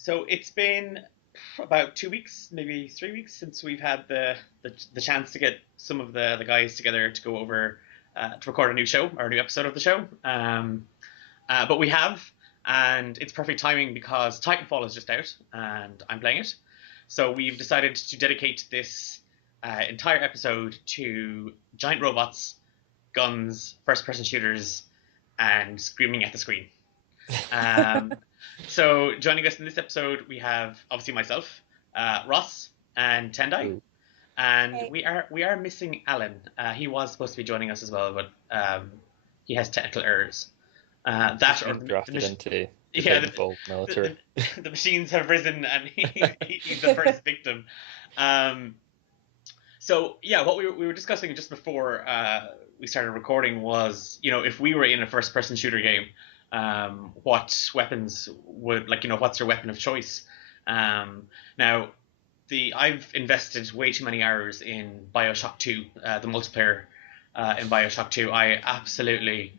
So it's been about 2 weeks, maybe 3 weeks since we've had the chance to get some of the guys together to go over to record a new show or a new episode of the show. But we have, and it's perfect timing because Titanfall is just out and I'm playing it. So we've decided to dedicate this entire episode to giant robots, guns, first-person shooters, and screaming at the screen. Um, so joining us in this episode, we have obviously myself, Ross, and Tendai, Ooh. and Hey. we are missing Alan. He was supposed to be joining us as well, but he has technical errors. He's That or been drafted mach- into the yeah, Titanfall military. the machines have risen, and he's the first victim. Um, so yeah, what we were discussing just before we started recording was, if we were in a first-person shooter game, what weapons would, what's your weapon of choice? Now, I've invested way too many hours in Bioshock 2, the multiplayer in Bioshock 2. I absolutely,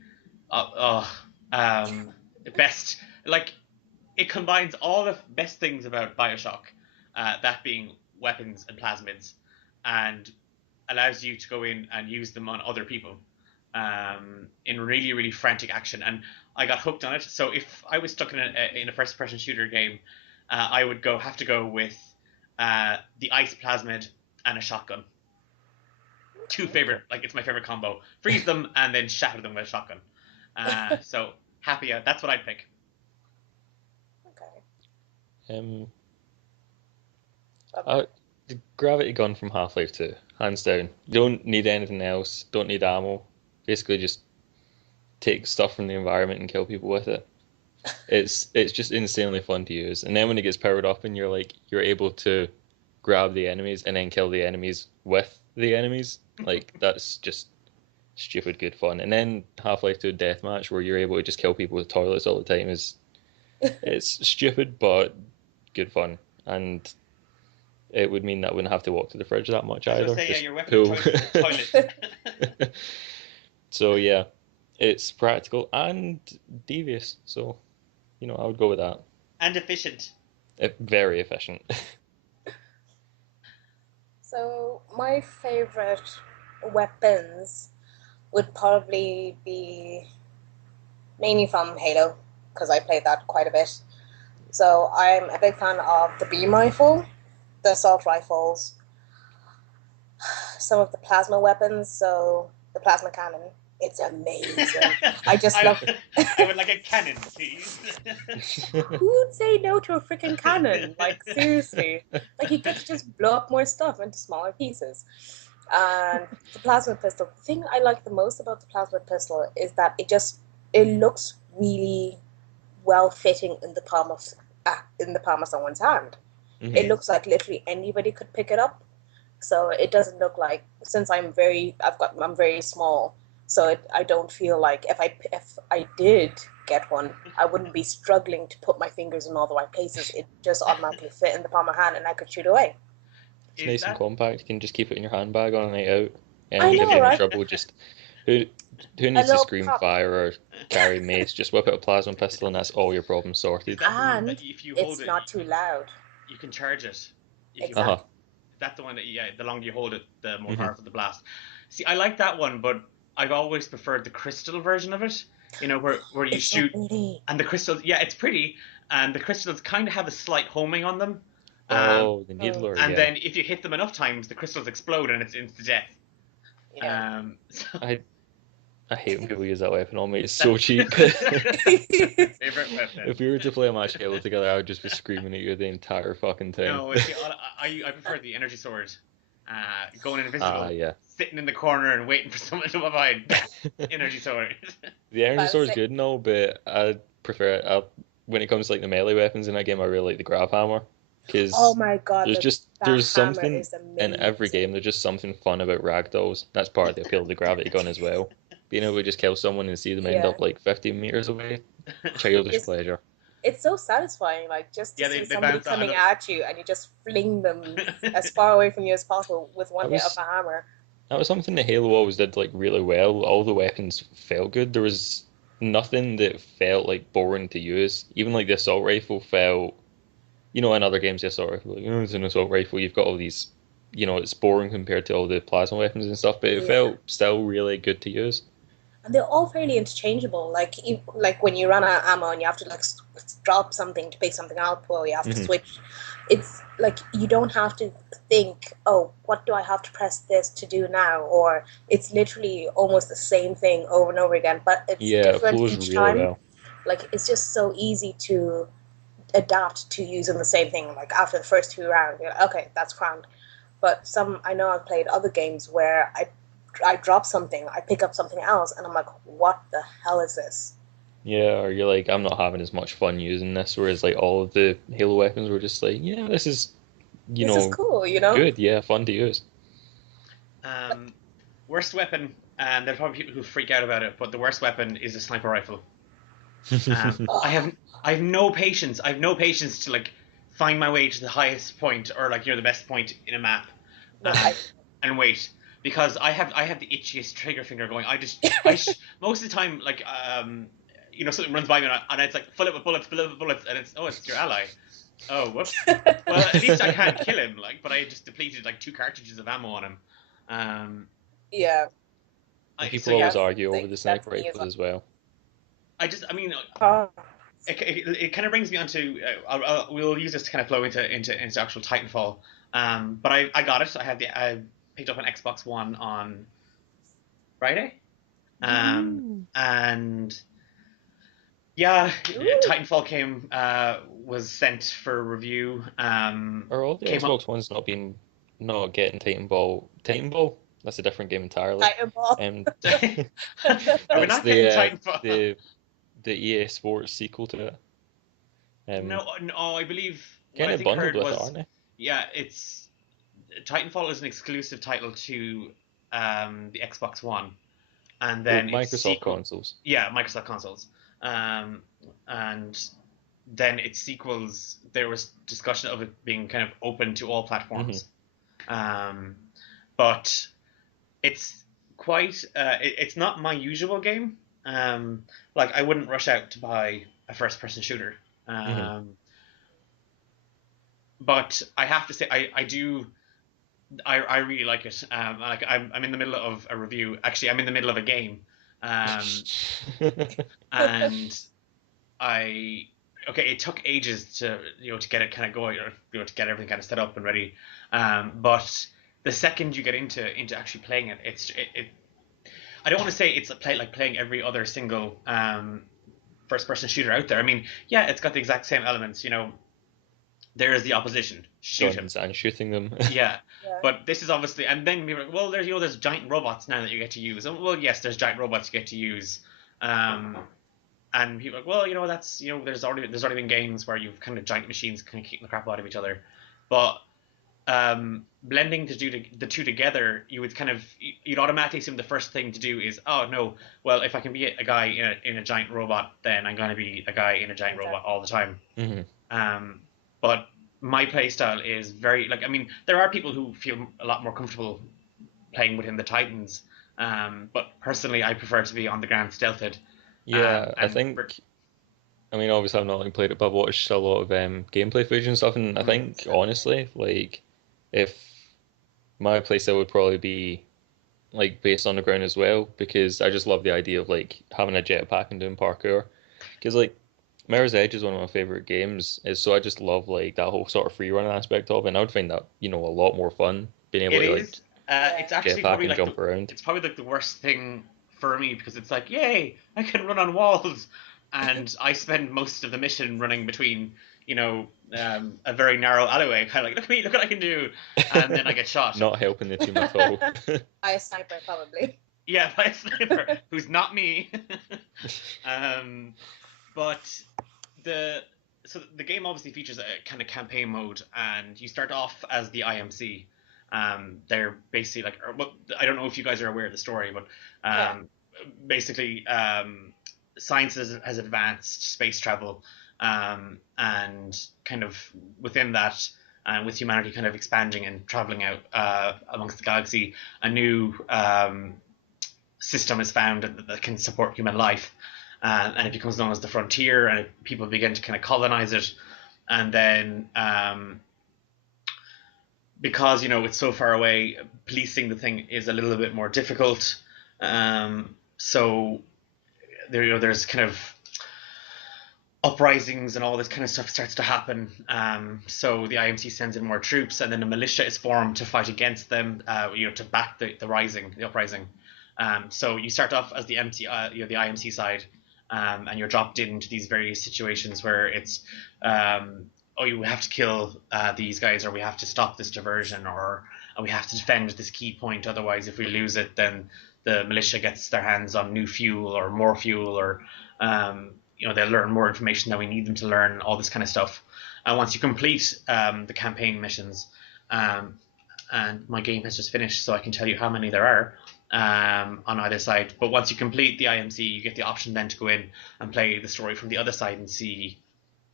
best, like, it combines all the best things about Bioshock, that being weapons and plasmids, and allows you to go in and use them on other people in really, really frantic action. And I got hooked on it. So if I was stuck in a first-person shooter game, I would have to go with the ice plasmid and a shotgun. Two favorite, like, it's my favorite combo. Freeze them and then shatter them with a shotgun. So happy out. That's what I'd pick. Okay. Um, Okay. the gravity gun from Half-Life 2, hands down. You don't need anything else. Don't need ammo. Basically, just take stuff from the environment and kill people with it. It's just insanely fun to use. And then when it gets powered up and you're able to grab the enemies and then kill the enemies with the enemies, like that's just stupid good fun. And then Half-Life 2 Deathmatch, where you're able to just kill people with toilets all the time, is it's stupid but good fun. And it would mean that I wouldn't have to walk to the fridge that much I was either. gonna say, yeah, Just your weapon of pull. choice is the toilet. So yeah, it's practical and devious. So I would go with that. And efficient. Very efficient. So my favorite weapons would probably be mainly from Halo, because I played that quite a bit. So I'm a big fan of the beam rifle, the assault rifles, some of the plasma weapons. So the plasma cannon, it's amazing. I just love. I would like a cannon, please. Who'd say no to a freaking cannon? Like, seriously. Like, you get to just blow up more stuff into smaller pieces. And the plasma pistol, the thing I like the most about the plasma pistol is that it looks really well fitting in the palm of someone's hand. Mhm. It looks like literally anybody could pick it up. So it doesn't look like, since I'm very small, so I don't feel like if I did get one, I wouldn't be struggling to put my fingers in all the right places. It just automatically fit in the palm of my hand, and I could shoot away. It's Is nice and that compact. You can just keep it in your handbag on a night out. I And if know, you're in right? trouble, just who A needs to little scream pop, fire or carry mace? Just whip out a plasma pistol, and that's all your problems is sorted. that the one that and if you hold it's it, not too loud. you can charge it? If you Uh hold huh. Exactly. it, that's the one that, yeah, the longer you hold it, the more Hmm. powerful the blast. See, I like that one, but I've always preferred the crystal version of it. Where you It's so shoot pretty. and the crystals. Yeah, it's pretty, and the crystals kind of have a slight homing on them. Um, Oh, the Mm, needler, and yeah. then if you hit them enough times, the crystals explode and it's instant death. yeah. So I I hate when people use that weapon on me. It's so that's cheap. favorite weapon. If we were to play a match Halo together, I would just be screaming at you the entire fucking time. No, see, I prefer the energy sword. Going Ah, invisible, yeah. sitting in the corner and waiting for someone to provide energy sword. The energy But it's sword's like, good and all, but I prefer it. When it comes to like the melee weapons in that game, I really like the grab hammer oh because my god, that there's hammer something is in every amazing. game. There's just something fun about ragdolls. That's part of the appeal of the gravity gun as well. Being able to just kill someone and see them end Yeah. up like 15 meters away, childish It's pleasure. it's so satisfying, like, just to Yeah, see they somebody bounce. I coming know. at you and you just fling them as far away from you as possible with one That hit of was a hammer. that was something that Halo always did like really well. All the weapons felt good. There was nothing that felt like boring to use. Even like the assault rifle felt you know, in other games, yes, assault rifle, it's an assault rifle. You've got all these, it's boring compared to all the plasma weapons and stuff, but it Yeah. felt still really good to use. And they're all fairly interchangeable. Like when you run out of ammo and you have to drop something to pick something up, or you have to Hmm. switch. It's like you don't have to think, oh, what do I have to press this to do now? Or it's literally almost the same thing over and over again, but it's Yeah, it different flows each really time. well. Like it's just so easy to adapt to using the same thing. Like after the first two rounds, you're like, okay, that's grand. But I know I've played other games where I drop something, I pick up something else, and I'm like, what the hell is this? Yeah, or you're like, I'm not having as much fun using this, whereas like all of the Halo weapons were just like, yeah, this is, you This is know, cool, you know? good, yeah, fun to use. Um, worst weapon, and there are probably people who freak out about it, but the worst weapon is a sniper rifle. Um, I Oh, have I have no patience. I have no patience to like find my way to the highest point or like the best point in a map, no, um, and wait because I have the itchiest trigger finger going. Most of the time like something runs by me and it's like fill it with bullets, and it's your ally. Oh, whoops. Well, at least I can't kill him, like, but I just depleted like two cartridges of ammo on him. Um, yeah, And so people yeah, always that's argue over like the that's sniper me as rifle well. as well. I mean, Oh, it kind of brings me on to we'll use this to kind of flow into actual Titanfall. But I got it. I picked up an Xbox One on Friday. Woo! And yeah, ooh, Titanfall was sent for review. Are all the Came up. Xbox Ones not getting Titan Ball? Titan Ball? That's a different game entirely. Titan ball. Um, Are we that's not getting the Titanfall? the EA Sports sequel to it. Um, No, I believe what Getting I it think bundled heard with it, was, aren't they? yeah, it's Titanfall is an exclusive title to the Xbox One, and Well, then its Microsoft sequel, consoles. yeah, Microsoft consoles, and then its sequels. There was discussion of it being kind of open to all Hmm. platforms, um, but it's it's not my usual game. Like I wouldn't rush out to buy a first-person shooter. Hmm. Um, but I have to say, I do I really like it. Like I'm in the middle of a review. Actually, I'm in the middle of a game, um, and I okay. It took ages to to get it kind of going, or to get everything kind of set up and ready. But the second you get into actually playing it, it. I don't want to say it's like playing every other single first person shooter out there. I mean, yeah, it's got the exact same elements. There is the opposition, shoot him. Guns and shooting them. Yeah, Yeah. but this is obviously, and then people are like, well, there's giant robots now that you get to use. And, well, yes, there's giant robots you get to use. Um, and people are like, well, that's there's already been games where you've kind of giant machines kind of kicking the crap out of each other, but blending the two together, you would kind of you'd automatically assume the first thing to do is, oh no, well if I can be a guy in a giant robot, then I'm going to be a guy in a giant robot all the time. Hmm. Um, but my playstyle is very like I mean there are people who feel a lot more comfortable playing within the Titans, but personally I prefer to be on the ground stealthed. Yeah, I And think. I mean, obviously, I've not like played it, but I've watched a lot of gameplay footage and stuff, and I think honestly, like, if my playstyle would probably be like based on the ground as well, because I just love the idea of like having a jetpack and doing parkour. Because like Mirror's Edge is one of my favorite games, is so I just love like that whole sort of free running aspect of it, and I would find that a lot more fun being able it to like is. Yeah. It's actually jetpack probably and like jump around. the worst thing for me because it's like, yay, I can run on walls, and I spend most of the mission running between, a very narrow alleyway, kind of like, look at me, look what I can do, and then I get shot. Not helping the team at all. I a sniper probably. Yeah, by a sniper who's not me. um, but the the game obviously features a kind of campaign mode, and you start off as the IMC. They're basically like, well, I don't know if you guys are aware of the story, but Yeah. basically, science has advanced space travel, and kind of within that, and with humanity kind of expanding and traveling out amongst the galaxy, a new system is found that can support human life, and it becomes known as the frontier, and people begin to kind of colonize it. and then because it's so far away, policing the thing is a little bit more difficult. So there's kind of uprisings and all this kind of stuff starts to happen. So the IMC sends in more troops, and then a militia is formed to fight against them. To back the uprising. So you start off as the the IMC side, and you're dropped into these various situations where it's, oh, you have to kill these guys, or we have to stop this diversion, or we have to defend this key point. Otherwise, if we lose it, then the militia gets their hands on new fuel or more fuel, or they'll learn more information that we need them to learn, all this kind of stuff. And once you complete the campaign missions, and my game has just finished, so I can tell you how many there are on either side. But once you complete the IMC, you get the option then to go in and play the story from the other side and see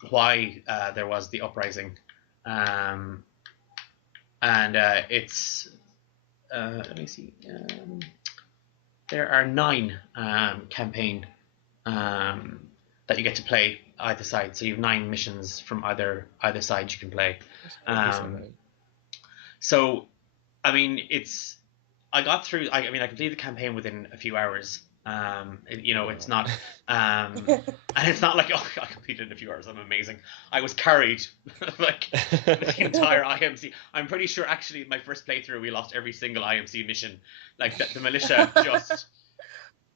why there was the uprising. And it's let me see. There are 9 campaign that you get to play either side. So you have 9 missions from either side you can play. So, I mean, I got through. I completed the campaign within a few hours. It's not, and it's not like, oh, I completed in a few hours. I'm amazing. I was carried like the entire IMC. I'm pretty sure actually my first playthrough we lost every single IMC mission. Like the militia just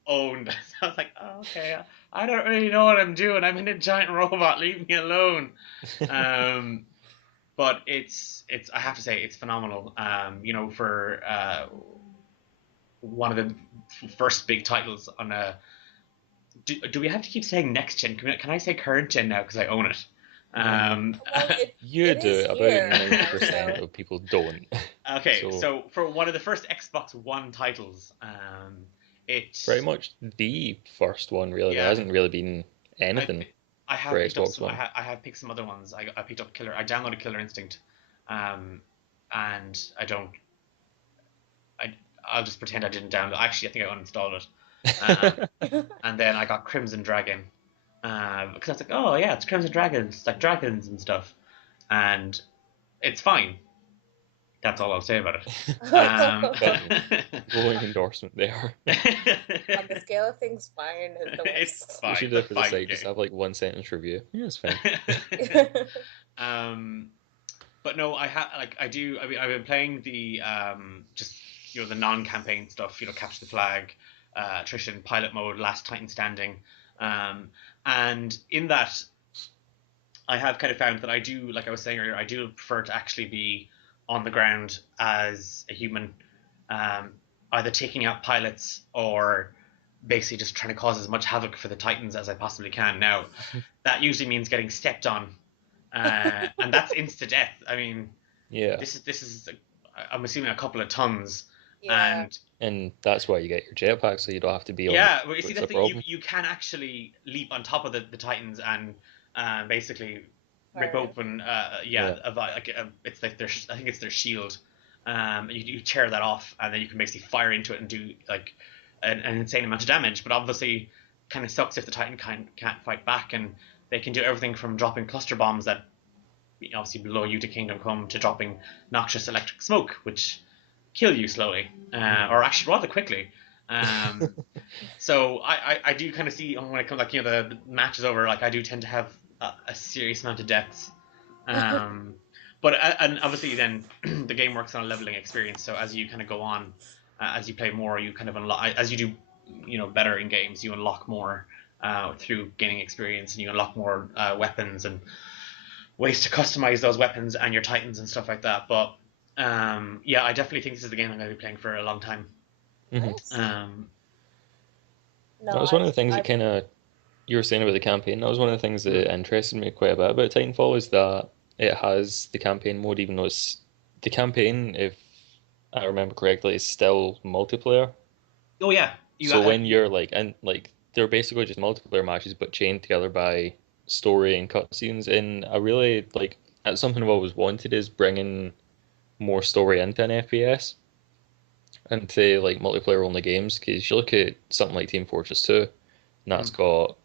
owned. So I was like, oh, okay, I don't really know what I'm doing. I'm in a giant robot. Leave me alone. But it's I have to say it's phenomenal. For one of the first big titles on a. Do we have to keep saying next gen? Can I say current gen now because I own it? You do. About 90% of people don't. Okay, so for one of the first Xbox One titles, it's pretty much the first one. Really, there hasn't really been anything. I have picked up some. I have picked some other ones. I picked up Killer. I downloaded Killer Instinct, and I don't. I'll just pretend I didn't download. Actually, I think I uninstalled it. And then I got Crimson Dragon, because I was like, oh yeah, it's Crimson Dragons, it's like dragons and stuff, and it's fine. That's all I'll say about it. Glowing endorsement there. On the scale of things, fine is the worst. It's fine. We should do it for the site. Just have like 1 sentence review. Yeah, it's fine. But no, I do. I mean, I've been playing the just the non-campaign stuff. Capture the flag, attrition, pilot mode, last Titan standing, and in that, I have kind of found that I do, like I was saying earlier, I do prefer to actually be on the ground as a human, either taking out pilots or basically just trying to cause as much havoc for the Titans as I possibly can. Now, that usually means getting stepped on, and that's insta death. I mean, yeah, this is I'm assuming a couple of tons. Yeah. And that's why you get your jetpack, so you don't have to be on. Yeah, well, you see, that's the thing. You can actually leap on top of the Titans and basically rip open. It's like I think it's their shield. You tear that off, and then you can basically fire into it and do like an insane amount of damage. But obviously, kind of sucks if the Titan can't fight back, and they can do everything from dropping cluster bombs that obviously blow you to Kingdom Come to dropping noxious electric smoke, which kill you slowly, or actually rather quickly. So I do kind of see when it comes the match is over, like I do tend to have a serious amount of deaths. But and obviously then the game works on a leveling experience. So as you kind of go on, as you play more, you kind of unlock, as you do better in games, you unlock more through gaining experience, and you unlock more weapons and ways to customize those weapons and your Titans and stuff like that. But yeah, I definitely think this is the game I'm going to be playing for a long time. Nice. That was one of the things that kind of you were saying about the campaign. That was one of the things that interested me quite a bit about Titanfall, is that it has the campaign mode, even though it's the campaign, if I remember correctly, is still multiplayer. Oh yeah. When you're they're basically just multiplayer matches, but chained together by story and cutscenes. And I really that's something I've always wanted, is bringing more story into an FPS, into multiplayer only games. Because you look at something like Team Fortress 2, and that's got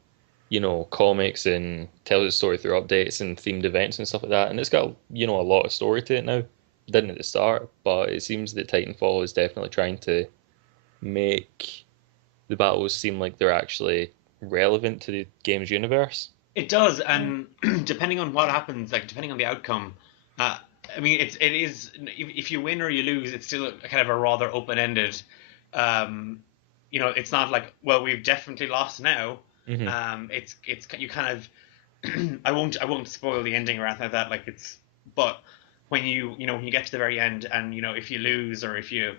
comics and tells the story through updates and themed events and stuff like that. And it's got, a lot of story to it now. Didn't at the start, but it seems that Titanfall is definitely trying to make the battles seem like they're actually relevant to the game's universe. It does, and depending on what happens, like depending on the outcome, uh, I mean, it is if you win or you lose, it's still kind of a rather open ended. Um, it's not like, well, we've definitely lost now. Hmm. It's you kind of I won't spoil the ending or anything like that. Like but when you get to the very end, and if you lose or if you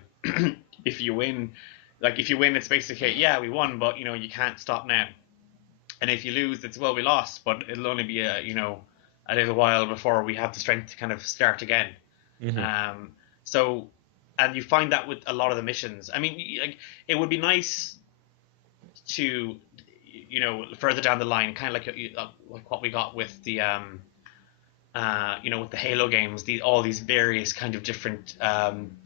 if you win, like if you win, it's basically, yeah, we won, but you can't stop now. And if you lose, it's, well, we lost, but it'll only be a little while before we have the strength to kind of start again. Hmm. Um, so, and you find that with a lot of the missions. I mean, like, it would be nice to, further down the line, kind of like what we got with the with the Halo games, all these various kind of different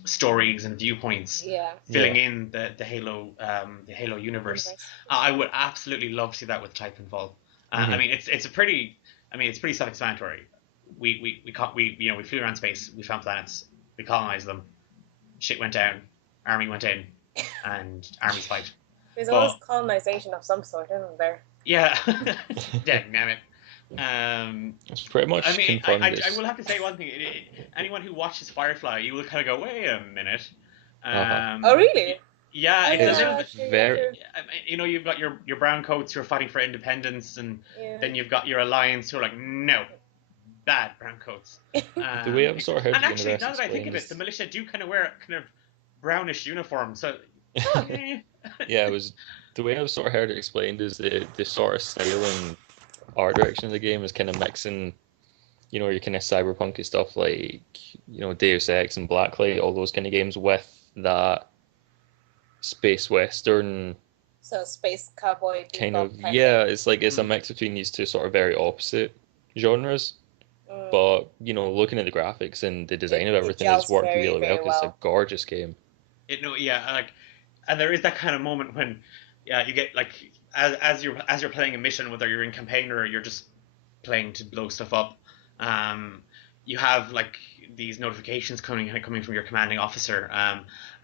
stories and viewpoints Yeah. filling Yeah. in the Halo universe. Universe. I would absolutely love to see that with Titanfall. I Hmm. mean, it's pretty self-explanatory. We flew around space, we found planets, we colonized them. Shit went down, army went in, and armies fight. There's always But colonization of some sort, isn't there? yeah, damn it. Um, It's pretty I much mean, confirmed I this. will have to say one thing. Anyone who watches Firefly, you will kind of go, wait a minute. Uh-huh. Oh, really? Yeah, Oh it's a It's little yeah, bit. sure, yeah, very, sure. You've got your brown coats who are fighting for independence, and Yeah. then you've got your alliance who are like, no, bad brown coats. the way I've sort of heard And the actually, universe now that I think of explained it, the is, militia do kind of wear kind of brownish uniforms. So, Oh, eh. yeah, it was the way I've sort of heard it explained is the sort of style and art direction of the game is kind of mixing, your kind of cyberpunky stuff like, Deus Ex and Blacklight, all those kind of games with that space western so space cowboy kind bebop of, type thing. yeah, it's like it's a Mhm. mix between these two sort of very opposite genres. Mm. But, looking at the graphics and the design of It everything, it's gels worked very, really well very because it's a well. gorgeous game. Yeah, like, and there is that kind of moment when, yeah, you get like, as you're playing a mission, whether you're in campaign or you're just playing to blow stuff up, um, you have like these notifications coming from your commanding officer,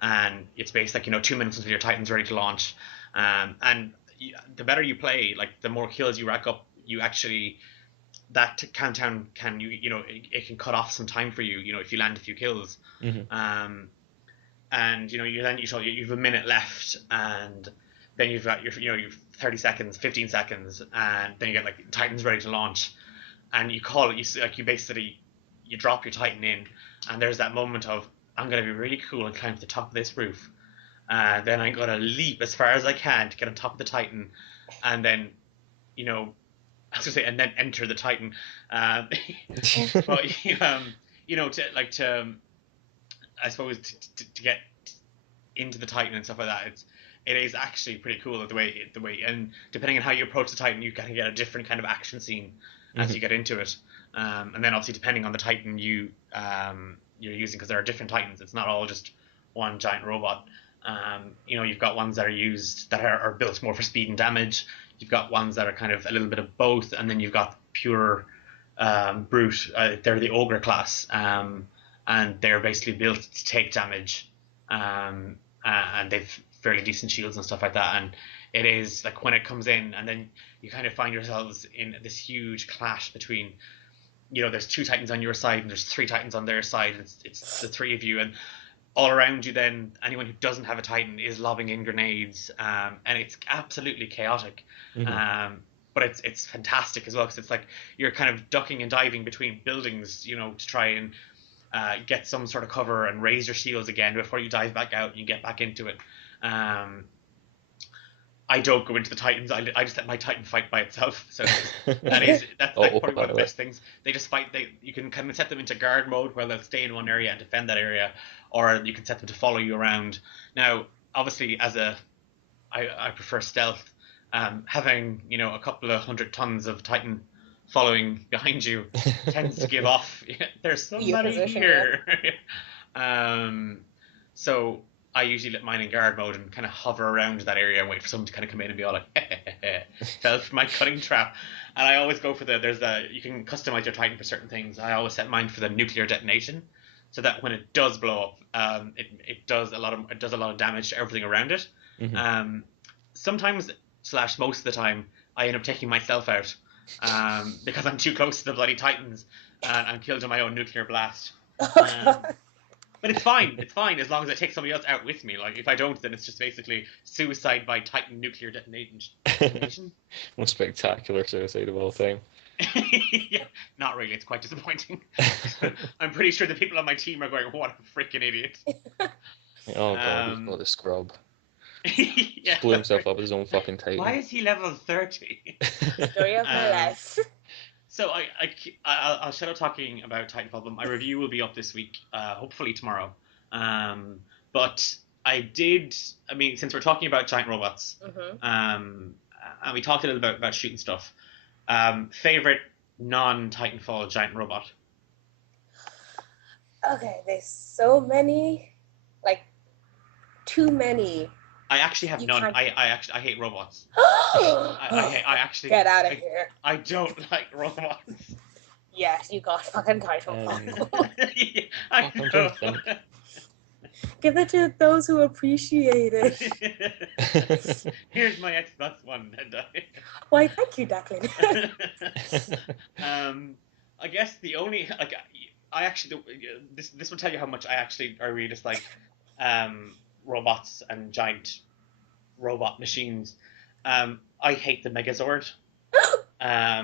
and it's based like 2 minutes until your Titan's ready to launch, and the better you play, like the more kills you rack up, you actually that countdown can it can cut off some time for you, if you land a few kills. Hmm. Um, and you've a minute left, and then you've got you've 30 seconds, 15 seconds, and then you get like Titan's ready to launch, and you call it, you basically you drop your Titan in, and there's that moment of, I'm gonna be really cool and climb to the top of this roof, then I'm gonna leap as far as I can to get on top of the Titan, and then you know I was gonna say, and then enter the Titan, um, but to I suppose to get into the Titan and stuff like that. It is actually pretty cool the way, and depending on how you approach the Titan, you kind of get a different kind of action scene as Hmm. you get into it. And then obviously depending on the Titan you're using, because there are different Titans. It's not all just one giant robot. You've got ones that are used that are built more for speed and damage. You've got ones that are kind of a little bit of both, and then you've got pure brute. They're the ogre class, and they're basically built to take damage. And they've fairly decent shields and stuff like that. And it is like when it comes in, and then you kind of find yourselves in this huge clash between, there's two Titans on your side and there's three Titans on their side. And it's the three of you, and all around you, then anyone who doesn't have a Titan is lobbing in grenades, and it's absolutely chaotic. Hmm. But it's fantastic as well, because it's like you're kind of ducking and diving between buildings, to try and get some sort of cover and raise your shields again before you dive back out and you get back into it. Um, I don't go into the Titans. I just let my Titan fight by itself. So that's like probably one of the Autopilot. best things. They just fight. You can kind of set them into guard mode where they'll stay in one area and defend that area, or you can set them to follow you around. Now, obviously, I prefer stealth. Having a couple of 100 tons of Titan following behind you tends to give off, there's Your somebody position, yeah. here. um, so I usually let mine in guard mode and kind of hover around that area and wait for someone to kind of come in and be all like, fell for my cutting trap. And I always go for you can customize your Titan for certain things. I always set mine for the nuclear detonation, so that when it does blow up, it does a lot of damage to everything around it. Mhm. Sometimes / most of the time, I end up taking myself out because I'm too close to the bloody Titans and I'm killed in my own nuclear blast. But it's fine. It's fine as long as I take somebody else out with me. Like if I don't, then it's just basically suicide by Titan nuclear detonation. Most spectacular suicide of all time. Yeah, not really. It's quite disappointing. I'm pretty sure the people on my team are going, "What a freaking idiot!" Oh god, he's got the scrub. Yeah, Blew himself up with his own fucking why Titan. is he level 30? Story of my life. So I'll shut up talking about Titanfall, but my review will be up this week, hopefully tomorrow. But since we're talking about giant robots, and we talked a little bit about shooting stuff, favorite non-Titanfall giant robot? Okay, there's so many, like too many. I actually have none. Can't... I hate robots. I actually get out of here. I don't like robots. Yes, you got fucking Titanfall. Yeah, I know. Give it to those who appreciate it. Here's my Xbox One, and Why, thank you, Declan. I guess the only I actually this will tell you how much I really dislike robots and giant robot machines. I hate the Megazord. I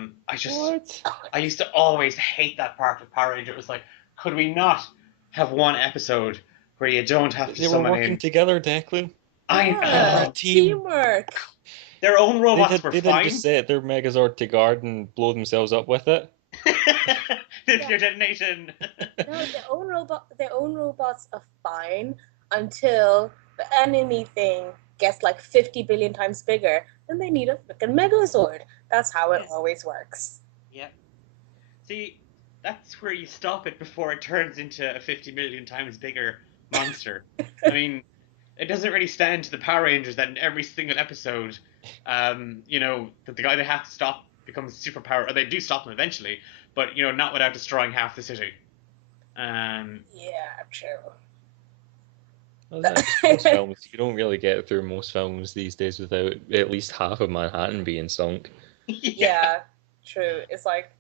used to always hate that part of Power Ranger. It was like, could we not have one episode where you don't have to They were summon working in? together, Declan. Yeah, teamwork. Their own robots were They fine. didn't just set their Megazord to guard and blow themselves up with it. Nuclear detonation. No, their own robots are fine until the enemy thing gets like 50 billion times bigger. Then they need a freaking Megazord. That's how it always works. Yeah. See, that's where you stop it before it turns into a 50 million times bigger monster. I mean, it doesn't really stand to the Power Rangers that in every single episode, that the guy they have to stop becomes superpower, or they do stop him eventually, but not without destroying half the city. Yeah, true. Well, most films, you don't really get through most films these days without at least half of Manhattan being sunk. Yeah, true. It's like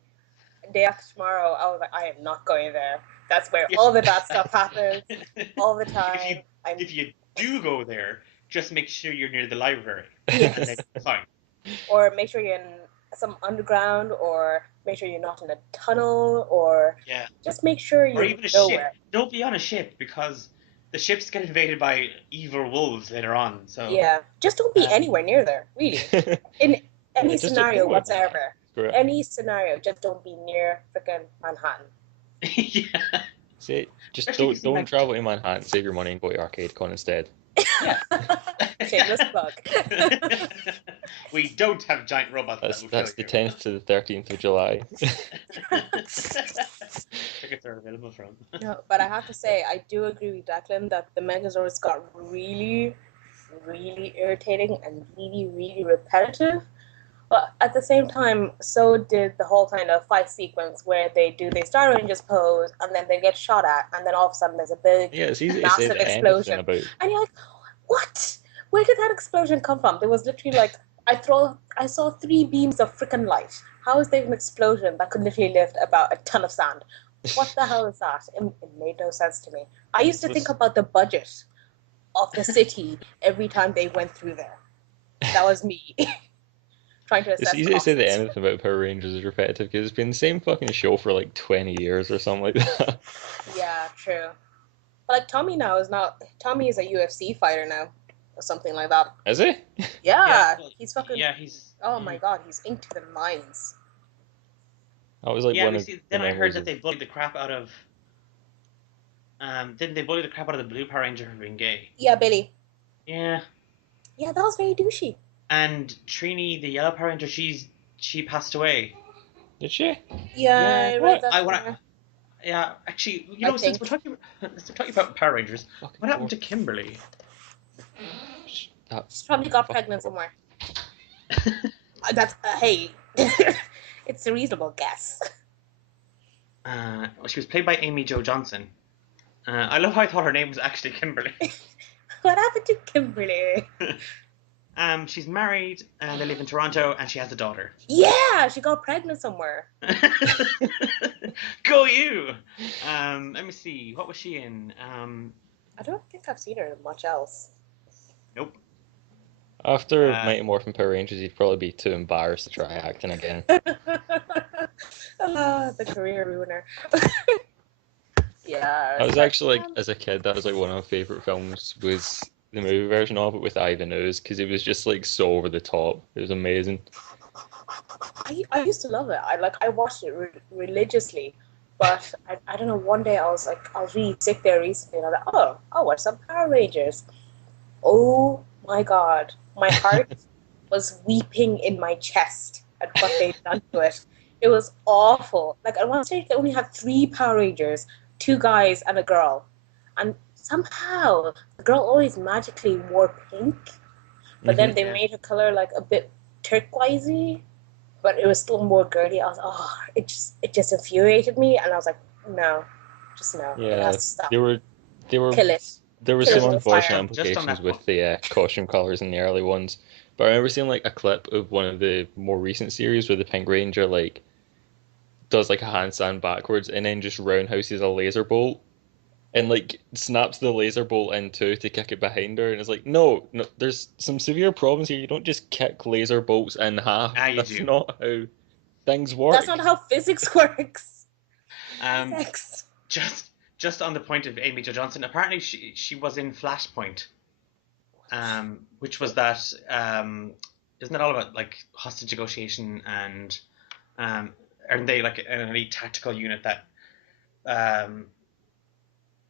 day after tomorrow, I was like, I am not going there. That's where all the bad stuff happens all the time. If you do go there, just make sure you're near the library. Yes. And then it's fine. Or make sure you're in some underground, or make sure you're not in a tunnel, or just make sure you're or even a nowhere. ship. Don't be on a ship because the ships get invaded by evil wolves later on. So yeah, just don't be anywhere near there, really. In any scenario whatsoever. Any scenario, just don't be near freaking Manhattan. Yeah. See, just don't travel to Manhattan. Save your money and go to ArcadeCon instead. Yeah. Shameless plug. We don't have giant robots. That's the 10th to the 13th of July. Tickets are available from. No, but I have to say, I do agree with Declan that the Megazords got really, really irritating and really, really repetitive. But at the same time, so did the whole kind of fight sequence where they do the Star Rangers pose and then they get shot at, and then all of a sudden there's a big, massive explosion. And you're like, what? Where did that explosion come from? There was literally like, I saw 3 beams of freaking light. How is there an explosion that could literally lift about a ton of sand? What the hell is that? It made no sense to me. I used to think about the budget of the city every time they went through there. That was me. Trying to assess. It's easy to say that anything about Power Rangers is repetitive because it's been the same fucking show for like 20 years or something like that. Yeah, true. But like Tommy is a UFC fighter now, or something like that. Is he? Yeah, he's fucking. Yeah, he's. Oh my god, he's inked to the mines. I was like one of. Then I heard that they bullied the crap out of. Didn't they bully the crap out of the Blue Power Ranger for being gay? Yeah, Billy. Yeah. Yeah, that was very douchey. And Trini, the Yellow Power Ranger, she passed away. Did she? Yeah, I read that. Yeah, actually, since we're talking about Power Rangers, what happened to Kimberly? That She's probably got fucking pregnant poor- somewhere. That's hey, it's a reasonable guess. She was played by Amy Jo Johnson. I love how I thought her name was actually Kimberly. What happened to Kimberly? She's married and they live in Toronto and she has a daughter. Yeah, she got pregnant somewhere. Go you! Let me see. What was she in? I don't think I've seen her in much else. Nope. After Mighty Morphin Power Rangers, he'd probably be too embarrassed to try acting again. The career ruiner. Yeah. I was actually like, as a kid, that was like one of my favorite films was the movie version of it with Ivan Ooze because it was just like so over the top. It was amazing. I used to love it. I watched it religiously, but I don't know. One day I was really sick there recently, and I was like, oh, I'll watch some Power Rangers. Oh my god, my heart was weeping in my chest at what they'd done to it. It was awful. Like at one stage they only had 3 Power Rangers, 2 guys and a girl, and somehow the girl always magically wore pink, but then they made her color like a bit turquoisey, but it was still more girly. I was it just infuriated me, and I was like, no, just no, it Yeah, has to stop. they were Kill it, there was kill some it with unfortunate fire. Just on implications that point. with the costume colors in the early ones. But I remember seeing like a clip of one of the more recent series where the Pink Ranger like does like a handstand backwards and then just roundhouses a laser bolt and like snaps the laser bolt in two to kick it behind her and it's like no, there's some severe problems here. You don't just kick laser bolts in half. You That's do. not how things work. That's not how physics works. Um, Physics. just on the point of Amy Jo Johnson, apparently she was in Flashpoint, which was that isn't it all about like hostage negotiation and aren't they like an elite tactical unit that um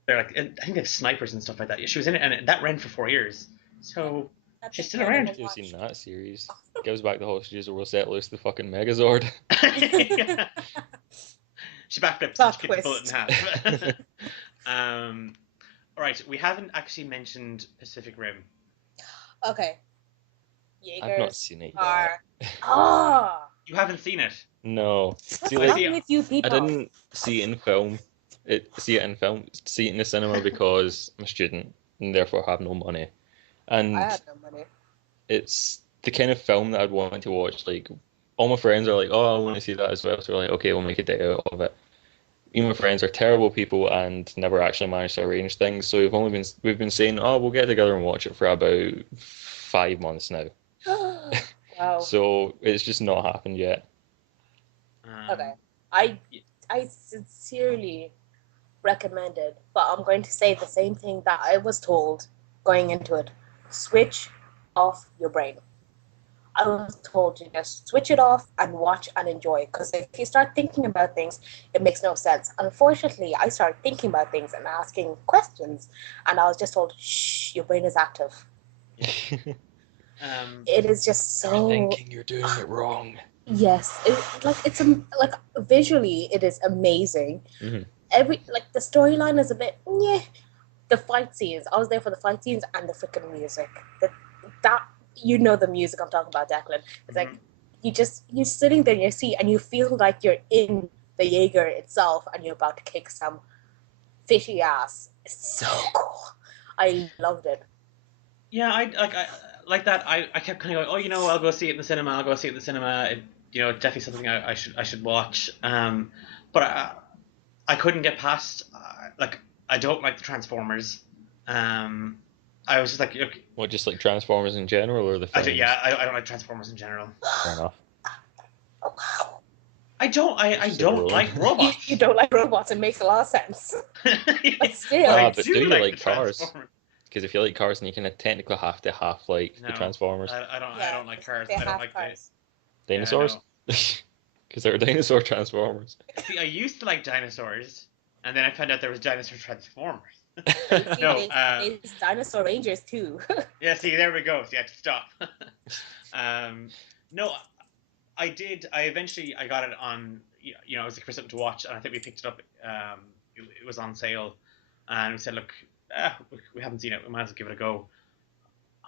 they're like I think they have snipers and stuff like that. Yeah, she was in it and that ran for 4 years, so That's she's the still kind around. of You've seen watch. that series. Goes back to hostages or we'll set loose the fucking Megazord. She backflips and Plot she gets a bullet in twist. half. All right, we haven't actually mentioned Pacific Rim. Okay. I've not Jaegers seen it yet. are. Ah! You haven't seen it. No. What's See, I like, see. wrong with you I people? didn't see it in film. See it in the cinema because I'm a student and therefore have no money. I And had no money. it's the kind of film that I'd want to watch. Like, all my friends are like, "Oh, I want to see that as well." So we're like, "Okay, we'll make a day out of it." Me and my friends are terrible people and never actually managed to arrange things. So we've been saying, "Oh, we'll get together and watch it for about 5 months now." Wow. So it's just not happened yet. Okay. I I sincerely recommend it, but I'm going to say the same thing that I was told going into it. Switch off your brain. I was told to just switch it off and watch and enjoy. Because if you start thinking about things, it makes no sense. Unfortunately, I started thinking about things and asking questions, and I was just told, "Shh, your brain is active." It is just so. You're doing it wrong. Yes, like visually, it is amazing. Mhm. The storyline is a bit yeah. The fight scenes, I was there for the fight scenes and the freaking music. That you know the music I'm talking about, Declan. It's like you're sitting there in your seat and you feel like you're in the Jaeger itself and you're about to kick some fishy ass. It's so cool. I loved it. Yeah, I like that. I kept kind of going, oh, I'll go see it in the cinema. I'll go see it in the cinema. Definitely something I should watch. But I couldn't get past. Like, I don't like the Transformers. I was just like, look, What, just like Transformers in general or the films? I don't like Transformers in general. Fair enough. Oh wow. I Just a don't rule. like robots. You don't like robots, it makes a lot of sense. But still. But I But do do you like like the cars? Transformers. Because if you like cars, then you kind of technically have to half like the No, Transformers. I don't. Yeah, I don't like cars. they I don't have like cars. the. Yeah, Dinosaurs? no. Because there are dinosaur Transformers. See, I used to like dinosaurs, and then I found out there was dinosaur Transformers. No, No, there's dinosaur rangers too. yeah. See, there we go. See, I had to stop. No, I did. I got it on. I was looking for something to watch, and I think we picked it up. It was on sale, and we said, look, we haven't seen it. We might as well give it a go.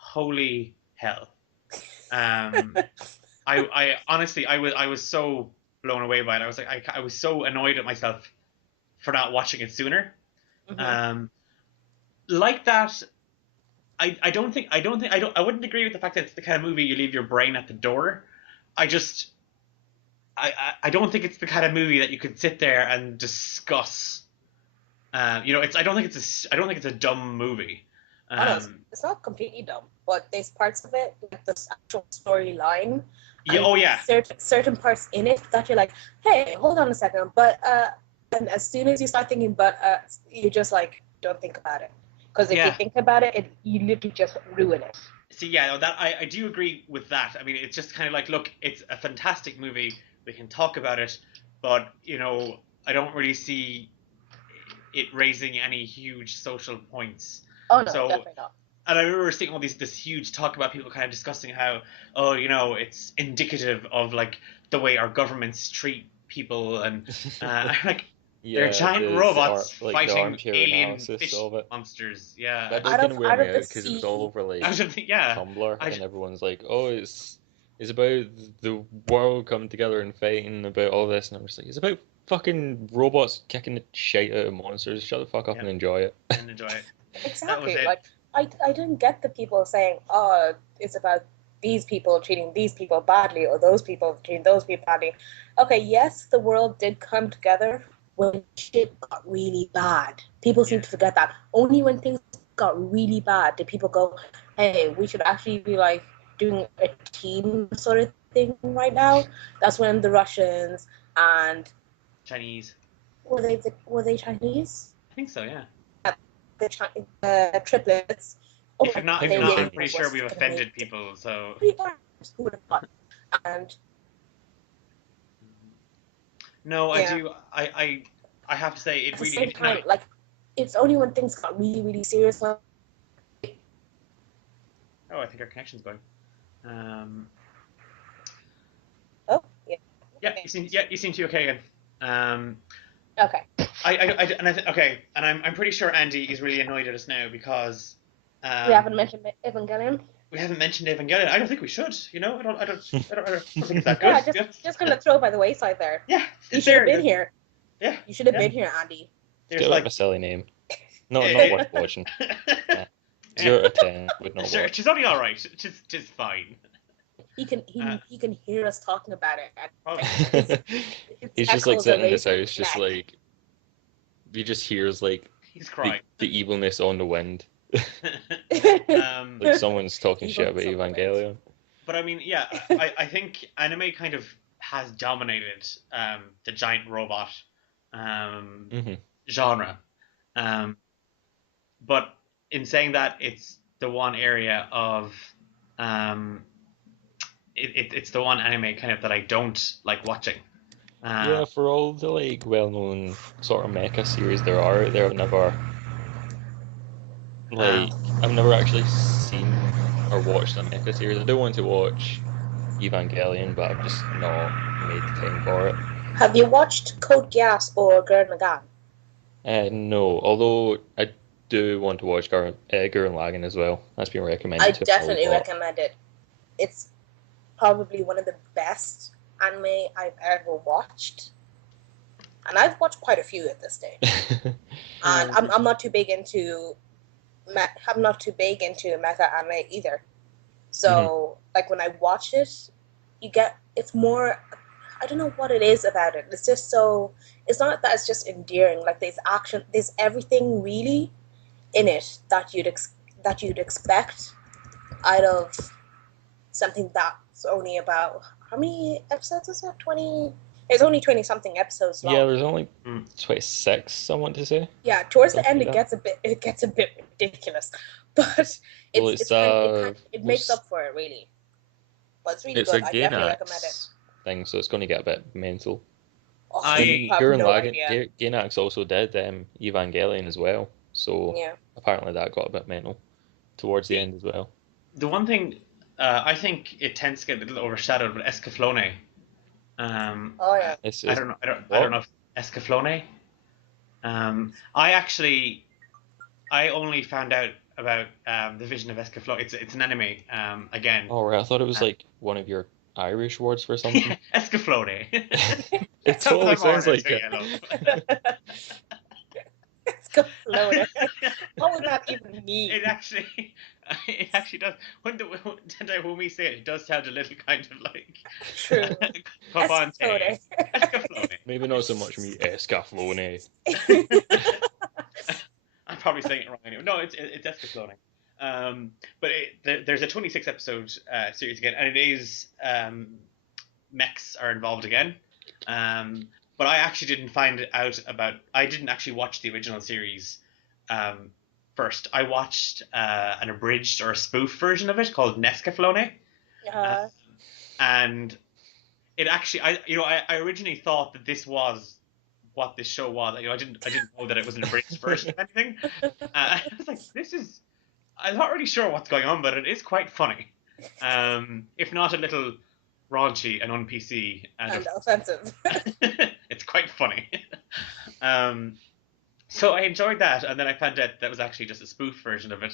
holy hell. Um, I honestly, I was so blown away by it. I was like, I was so annoyed at myself for not watching it sooner. Mhm. Um, like that, I wouldn't agree with the fact that it's the kind of movie you leave your brain at the door. I just, I don't think it's the kind of movie that you could sit there and discuss. It's I don't think it's a dumb movie. Oh no, Um, it's not completely dumb, but there's parts of it, like the actual storyline, yeah, and oh yeah, certain parts in it that you're like, hey, hold on a second, but and as soon as you start thinking, but you just like don't think about it, because if you yeah. think about it, you literally just ruin it. See, yeah, no, that I do agree with that. I mean, it's just kind of like, look, it's a fantastic movie. We can talk about it, but I don't really see it raising any huge social points. Oh no, So, definitely not. and I remember seeing all this huge talk about people kind of discussing how, oh, it's indicative of like the way our governments treat people, and I'm like, they're Yeah, giant the robots the fighting armchair alien analysis fish of it. monsters. Yeah, That did kind of wear Out me of out the because it was all sea, over I like was just, yeah, Tumblr, I and everyone's like, "Oh, it's about the world coming together and fighting about all this," and I'm just like, "It's about fucking robots kicking the shit out of monsters. Shut the fuck up yeah, and enjoy it." and enjoy it. That was exactly. it. Like I didn't get the people saying, oh, it's about these people treating these people badly or those people treating those people badly. Okay, yes, the world did come together when shit got really bad. People seem Yeah, to forget that. Only when things got really bad did people go, hey, we should actually be like doing a team sort of thing right now. That's when the Russians and Chinese. were they Chinese? I think so. Yeah. The triplets. Oh If my not, god, if they not, Everything. I'm really pretty were sure we've fucking amazing. offended people. So Who would have thought? And no, I yeah, do. I have to say it at the really. same time, like it's only when things got really, really serious. Like, Oh, I think our connection's going. Um, oh yeah, yeah, you seem to be okay again. Um, okay. okay, and I'm pretty sure Andy is really annoyed at us now because We haven't um, mentioned Evangelion. we haven't mentioned Evangelion. I don't think we should. I don't think it's that good. Yeah, To be honest. just gonna throw by the wayside there. Yeah, You it's should have there. been here. Yeah, You should have yeah. been here, Andy. It's got There's a bit of like, a silly name. Not yeah, worth watching. Nah. yeah. 0 to 10 would not Sure, watch. she's only all right. Just fine. He can Uh, he can hear us talking about it, and probably. his He's just like echoes are sitting in his raising house, his just neck. like he just hears like He's the crying. the evilness on the wind, um, like someone's talking shit about Evilness on the wind. Evangelion. but I mean, yeah, I think anime kind of has dominated the giant robot um, Hmm. genre. Um, but in saying that, it's the one area of um, it's the one anime kind of that I don't like watching. Uh, Yeah, for all the like well-known sort of mecha series there are out there, um, I've never actually seen or watched a mecha series. I do want to watch Evangelion, but I've just not made the time for it. Have you watched Code Geass or Gurren Lagann? No, although I do want to watch Gurren Lagann as well. That's been I recommended to me a definitely lot. recommend it. It's probably one of the best anime I've ever watched, and I've watched quite a few at this stage. And um, I'm not too big into I'm not too big into mecha anime either. Hmm. So like when I watch it, you get it's more. I don't know what it is about it. It's just so. It's not that it's just endearing. Like there's action. There's everything really in it that that you'd expect out of something that's only about how many episodes is it? 20. It's only 20 something episodes Yeah, long. there's only mm, 26, I want to say. Yeah, towards the Something end like that. it gets a bit ridiculous, but Well, it makes up for it really. But it's really it's a good. I definitely recommend it. Gainax thing, so it's going to get a bit mental. Oh, you I See, have Gurren no Lagann, idea. Gainax also did Evangelion as well, so Yeah. apparently that got a bit mental towards the see end as well. the one thing I think it tends to get a little overshadowed with Escaflowne. Oh yeah. I It's don't know. I don't what? know if Escaflowne. I actually I only found out about the Vision of Escaflowne. It's an anime again. Oh, right. I thought it was Uh, like one of your Irish words for something. Escaflowne. It Some of totally them are sounds like too, it. yeah, love. Let's go floating. What would that even mean? It actually does. When we say it, it does sound a little kind of like True. Pavante. Escaflowne. Escaflowne. Maybe not so much me escaflowne. I'm probably saying it wrong anyway. No, it's Escaflowne. But there's a 26 episode series again, and it is mechs are involved again. But I actually didn't find out about. I didn't actually watch the original series um, first. I watched an abridged or a spoof version of it called Nescaflowne, uh, uh, and it actually, I originally thought that this was what this show was. I didn't know that it was an abridged version of anything. I was like, this is. I'm not really sure what's going on, but it is quite funny. If not a little raunchy and on PC, and offensive. it's quite funny. Um, so I enjoyed that, and then I found out that was actually just a spoof version of it,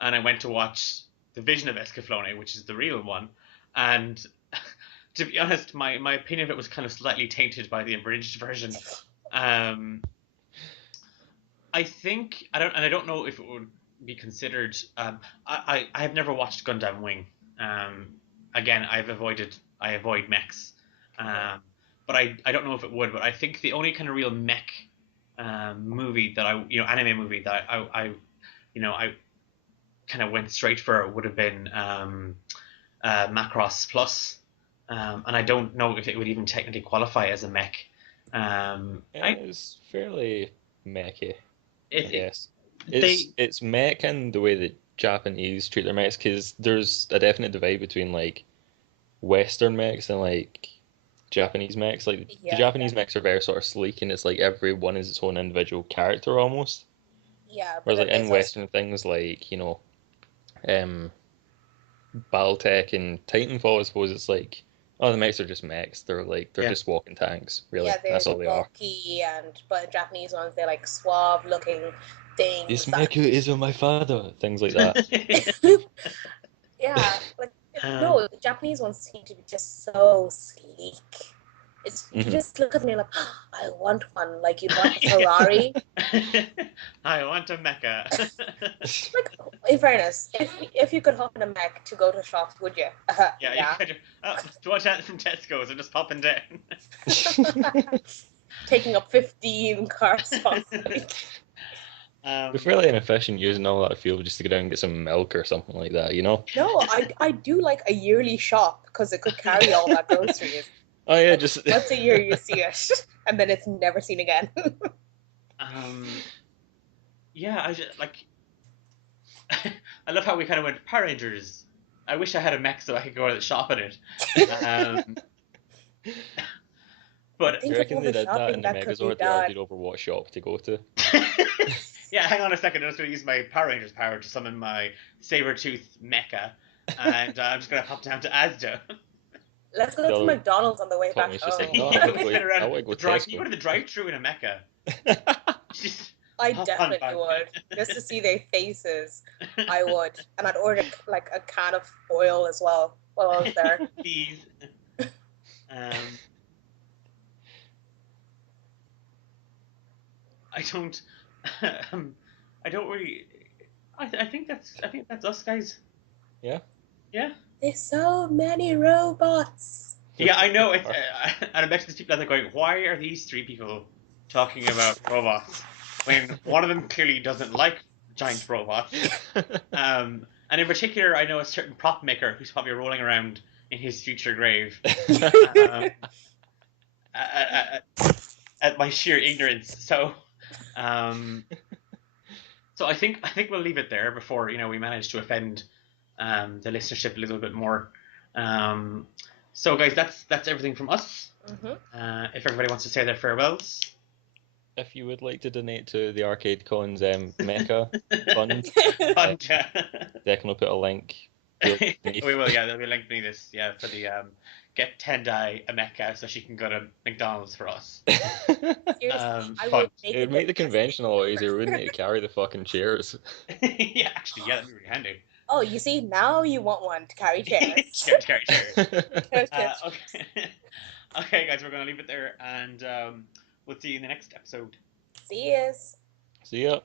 and I went to watch The Vision of Escaflowne, which is the real one, and to be honest, my opinion of it was kind of slightly tainted by the abridged version. Um, I don't know if it would be considered. I have never watched Gundam Wing. Um, again, I avoid mechs. Um, but I don't know if it would. But I think the only kind of real mech movie that anime movie that I kind of went straight for would have been Macross Plus. And I don't know if it would even technically qualify as a mech. It's fairly mechy, I It guess. they It's mech in the way that Japanese treat their mechs, because there's a definite divide between like Western mechs and like Japanese mechs. Like the Yeah, Japanese mechs are very sort of sleek, and it's like every one is its own individual character almost. yeah, but Whereas then like in there's also Western things like um, BattleTech and Titanfall, I suppose it's like, oh, the mechs are just mechs. They're yeah. just walking tanks, really. yeah, they're That's all they are. bulky but Japanese ones they're like suave looking This things that mech is my father. Things like that. yeah, like um, no, the Japanese ones seem to be just so sleek. It's you Hmm. just look at them and you're like, oh, I want one. Like you'd want a Ferrari. I want a mecha. Like in fairness, if you could hop in a mech to go to shops, would you? Yeah, you Yeah. could. Oh, do you want that from Tesco's? I'm just popping down. Taking up 15 car spots. They're um, fairly inefficient using all that fuel just to go down and get some milk or something like that, you know? No, I do like a yearly shop because it could carry all that groceries. Oh yeah, Like just once a year you see it, and then it's never seen again. um, yeah, I just like. I love how we kind of went Power Rangers. I wish I had a mech so I could go to the shop in it. Um, but you Think of reckon all they the did that shopping in the that could be Megazord? They done. argued over what shop to go to. yeah, hang on a second. I'm just going to use my Power Rangers power to summon my Sabertooth mecha, and I'm just going to pop down to Asda. Let's go The to other McDonald's on the way back Tommy's just like, home. no, Yeah, we sit I around want to go the drive. You Tesco. go to the drive-through in a mecha. Just I hop on definitely by. would. Just to see their faces, I would. And I'd order like a can of oil as well while I was there. Please. Um, I don't. Um, I don't really. I think that's us guys. Yeah. Yeah. There's so many robots. Yeah, I know. And I bet there's people out there going, "Why are these three people talking about robots when one of them clearly doesn't like giant robots?" And in particular, I know a certain prop maker who's probably rolling around in his future grave um, at, at my sheer ignorance. Um, so I think we'll leave it there before we manage to offend the listenership a little bit more. Um, so guys, that's everything from us. Mm-hmm. If everybody wants to say their farewells. If you would like to donate to the Arcade Con's Mecha fund, Fun, yeah. Declan will put a link beneath. We will, yeah. There'll be a link beneath this, yeah, for the get Tendai a mecha so she can go to McDonald's for us. Seriously, I Fun. would make It'd it make the domestic convention a lot easier. We work. wouldn't need to carry the fucking chairs. Yeah, actually, yeah, that'd be really handy. Oh, you see, now you want one to carry chairs. Carry chairs. Good, good. Okay. Okay, guys, we're gonna leave it there, and we'll see you in the next episode. See yous. See ya.